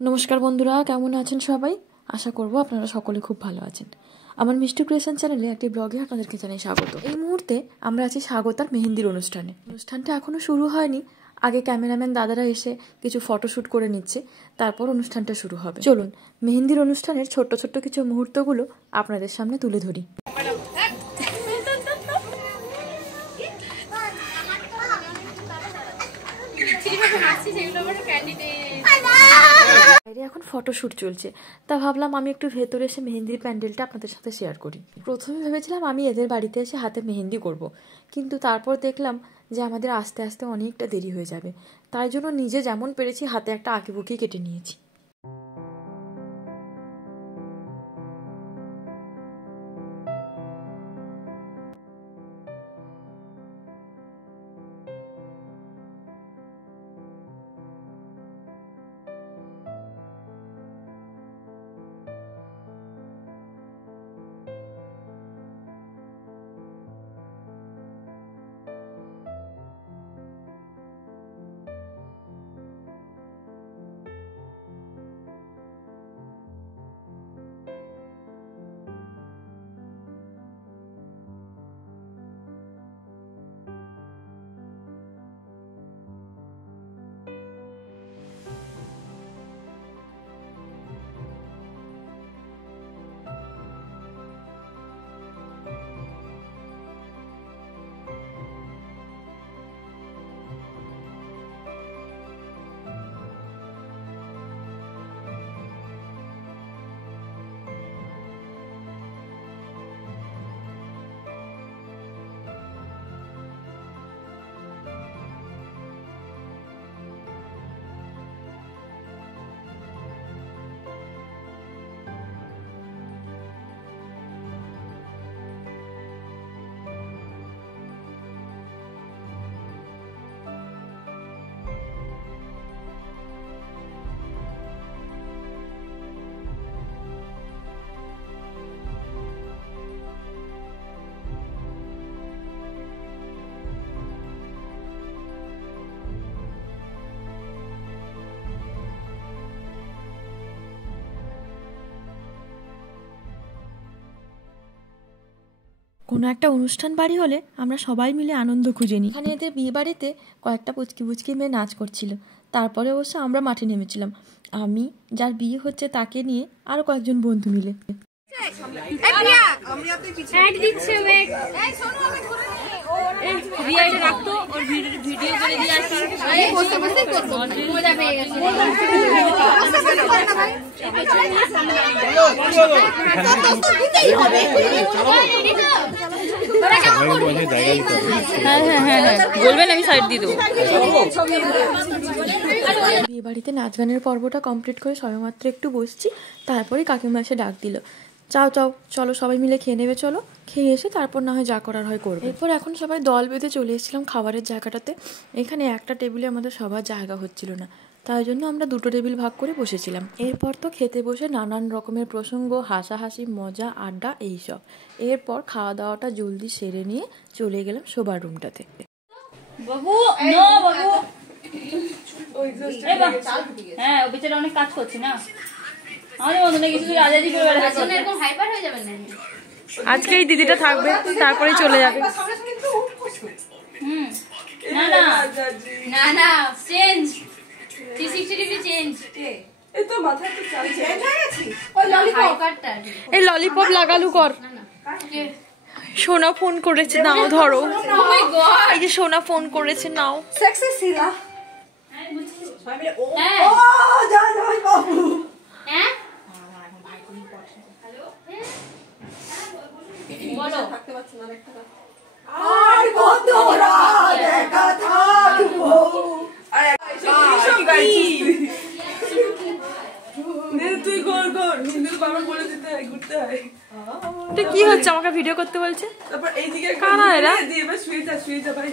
নমস্কার বন্ধুরা, কেমন আছেন সবাই? আশা করব আপনারা সকলে খুব ভালো আছেন। আমার মিষ্টি ক্রিয়েশন চ্যানেলে একটি ব্লগে আপনাদেরকে জানাই স্বাগত। এই মুহূর্তে আমরা আছি স্বাগতার মেহেন্দির অনুষ্ঠানটা এখনো শুরু হয়নি। আগে ক্যামেরাম্যান দাদারা এসে কিছু ফটোশ্যুট করে নিচ্ছে, তারপর অনুষ্ঠানটা শুরু হবে। চলুন মেহেন্দির অনুষ্ঠানের ছোট্ট ছোট্ট কিছু মুহূর্তগুলো আপনাদের সামনে তুলে ধরি। এখন ফটোশ্যুট চলছে, তা ভাবলাম আমি একটু ভেতরে এসে মেহেন্দির প্যান্ডেলটা আপনাদের সাথে শেয়ার করি। প্রথমে ভেবেছিলাম আমি এদের বাড়িতে এসে হাতে মেহেন্দি করব, কিন্তু তারপর দেখলাম যে আমাদের আস্তে আস্তে অনেকটা দেরি হয়ে যাবে। তাই জন্য নিজে যেমন পেরেছি হাতে একটা আঁকিবুকি কেটে নিয়েছি। কোনো একটা অনুষ্ঠান বাড়ি হলে আমরা সবাই মিলে আনন্দ খুঁজে নিই। এখানে এদের বিয়ে বাড়িতে কয়েকটা পুচকি মেয়ে নাচ করছিল। তারপরে অবশ্য আমরা মাঠে নেমেছিলাম, আমি, যার বিয়ে হচ্ছে তাকে নিয়ে, আরো কয়েকজন বন্ধু মিলে। বলবেন আমি সাইড দিয়ে দেবো। বিয়ে বাড়িতে নাচ গানের পর্বটা কমপ্লিট করে সবেমাত্র একটু বসছি, তারপরে কাকিমা এসে ডাক দিল, চাও চলো সবাই মিলে খেয়ে নেবে, চলো খেয়ে এসে তারপর না হয় যা করার হয় করবে। এরপর এখন সবাই দল বেঁধে চলে এসেছিলাম খাবারের জায়গাটাতে। এখানে একটা টেবিলে আমাদের সবার জায়গা হচ্ছিল না, তাই জন্য আমরা দুটো টেবিল ভাগ করে বসেছিলাম। এরপর তো খেতে বসে নানান রকমের প্রসঙ্গ, হাসাহাসি, মজা, আড্ডা এইসব। এরপর খাওয়া দাওয়াটা জলদি সেরে নিয়ে চলে গেলাম শোবার রুমটাতে। বাবু হ্যাঁ, ও বেচারা অনেক কাজ করছে না, আমাদের মতো নাকি শুধু রাজাজি করে বেড়াচ্ছে। এরকম হাইপার হয়ে যাবেন না, আজকে এই দিদিটা থাকবে, তারপরেই চলে যাবে। না না না না, চেঞ্জ 360 ডিগ্রি চেঞ্জ। এই তো মাথায় তো চেঞ্জ হয়ে গেছে। এই ললিপপ লাগালু কর। সোনা ফোন করেছে, নাও ধরো। এই যে সোনা ফোন করেছে, নাও। সেক্সি সিলা সবাই মিলে ও যা বাবু। হ্যাঁ বলো, থাকতে পারছ না একটা আর কত রাত একা থাকবো। আরে সব গাইছিস তুই গোল হিন্দু বাবা বলে দিতে হয়, ঘুরতে হয়। এটা কি হচ্ছে? আমাকে ভিডিও করতে বলছে। তারপর এইদিকে কারা এরা? দিয়ে শুয়ে যা ভাই।